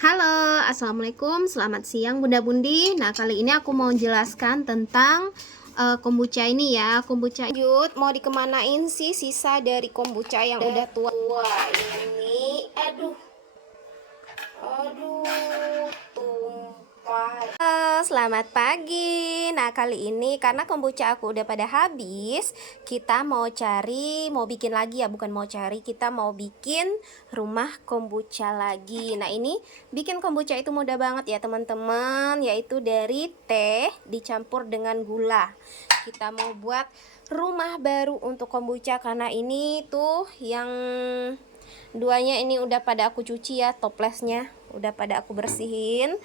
Halo, assalamualaikum, selamat siang Bunda Bundi. Nah, kali ini aku mau jelaskan tentang kombucha ini ya. Kombucha lanjut, mau dikemanain sih sisa dari kombucha yang udah tua ini? Aduh, tumpah. Selamat pagi. Nah, kali ini karena kombucha aku udah pada habis, kita mau bikin lagi ya, bukan mau cari, kita mau bikin rumah kombucha lagi. Nah, ini bikin kombucha itu mudah banget ya teman-teman, yaitu dari teh dicampur dengan gula. Kita mau buat rumah baru untuk kombucha karena ini tuh yang duanya ini udah pada aku cuci ya, toplesnya udah pada aku bersihin.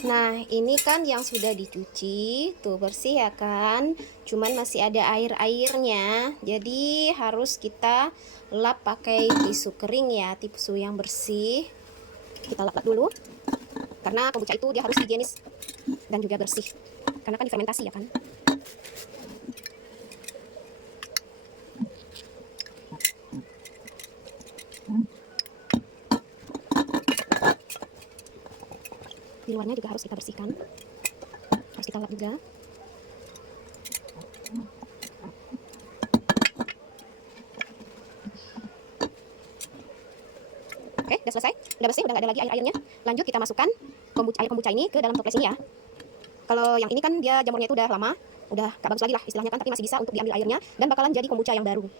Nah, ini kan yang sudah dicuci, tuh bersih ya kan? Cuman masih ada air-airnya. Jadi harus kita lap pakai tisu kering ya, tisu yang bersih. Kita lap dulu. Karena kombucha itu dia harus higienis dan juga bersih. Karena kan difermentasi ya kan? Di luarnya juga harus kita bersihkan, harus kita lap juga. Oke, udah selesai, udah bersih, udah nggak ada lagi air-airnya. Lanjut kita masukkan air kombucha ini ke dalam toples ini ya. Kalau yang ini kan dia jamurnya itu udah lama, udah gak bagus lagi lah istilahnya kan, tapi masih bisa untuk diambil airnya dan bakalan jadi kombucha yang baru.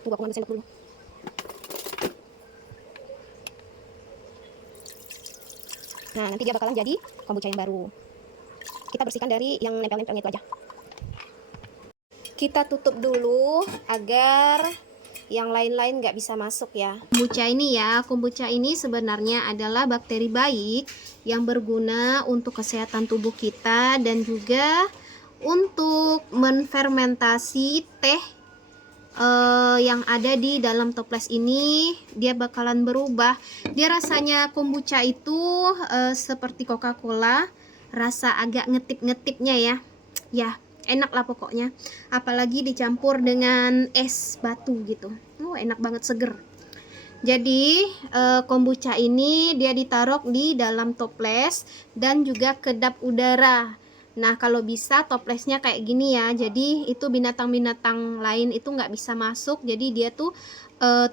Tunggu aku ngambil sendok dulu. Nah, nanti dia bakalan jadi kombucha yang baru. Kita bersihkan dari yang nempel-nempelnya itu aja. Kita tutup dulu agar yang lain-lain nggak bisa masuk ya. Kombucha ini sebenarnya adalah bakteri baik yang berguna untuk kesehatan tubuh kita dan juga untuk menfermentasi teh yang ada di dalam toples ini. Dia bakalan berubah. Dia rasanya kombucha itu seperti Coca-Cola, rasa agak ngetip-ngetipnya ya. Ya, enak lah pokoknya. Apalagi dicampur dengan es batu gitu. Enak banget, seger. Jadi kombucha ini dia ditaruh di dalam toples dan juga kedap udara. Nah, kalau bisa toplesnya kayak gini ya. Jadi itu binatang-binatang lain itu nggak bisa masuk. Jadi dia tuh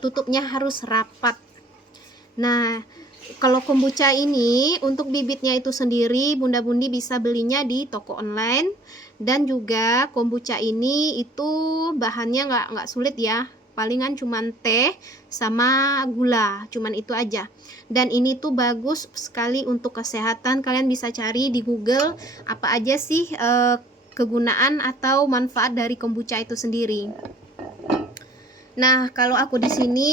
tutupnya harus rapat. Nah, kalau kombucha ini untuk bibitnya itu sendiri Bunda Bundi bisa belinya di toko online. Dan juga kombucha ini itu bahannya nggak sulit ya. Palingan cuman teh sama gula, cuman itu aja. Dan ini tuh bagus sekali untuk kesehatan. Kalian bisa cari di Google apa aja sih kegunaan atau manfaat dari kombucha itu sendiri. Nah, kalau aku di sini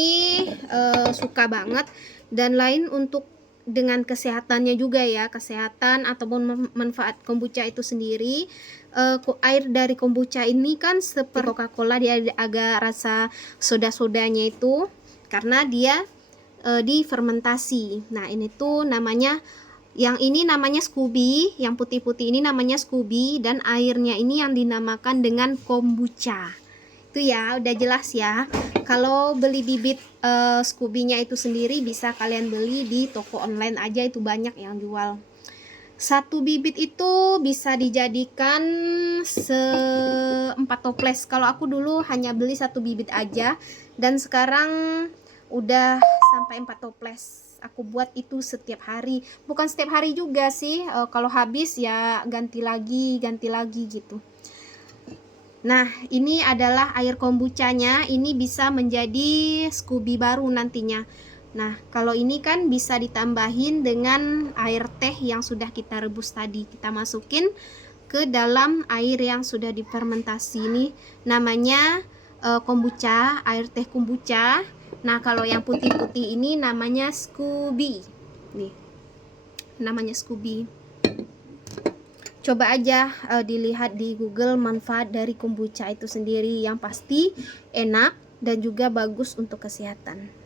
suka banget, dan lain untuk dengan kesehatannya juga ya, kesehatan ataupun manfaat kombucha itu sendiri. Air dari kombucha ini kan seperti Coca-Cola, dia agak rasa soda-sodanya itu karena dia difermentasi. Nah, ini tuh namanya, yang ini namanya Scooby, yang putih-putih ini namanya Scooby, dan airnya ini yang dinamakan dengan kombucha. Itu ya, udah jelas ya. Kalau beli bibit Scooby-nya itu sendiri bisa kalian beli di toko online aja, itu banyak yang jual. Satu bibit itu bisa dijadikan 4 toples. Kalau aku dulu hanya beli satu bibit aja, dan sekarang udah sampai 4 toples. Aku buat itu setiap hari. Bukan setiap hari juga sih, kalau habis ya ganti lagi gitu. Nah, ini adalah air kombuchanya. Ini bisa menjadi Scooby baru nantinya. Nah, kalau ini kan bisa ditambahin dengan air teh yang sudah kita rebus tadi. Kita masukin ke dalam air yang sudah difermentasi ini. Namanya kombucha, air teh kombucha. Nah, kalau yang putih-putih ini namanya Scooby. Nih, namanya Scooby. Coba aja dilihat di Google manfaat dari kombucha itu sendiri, yang pasti enak dan juga bagus untuk kesehatan.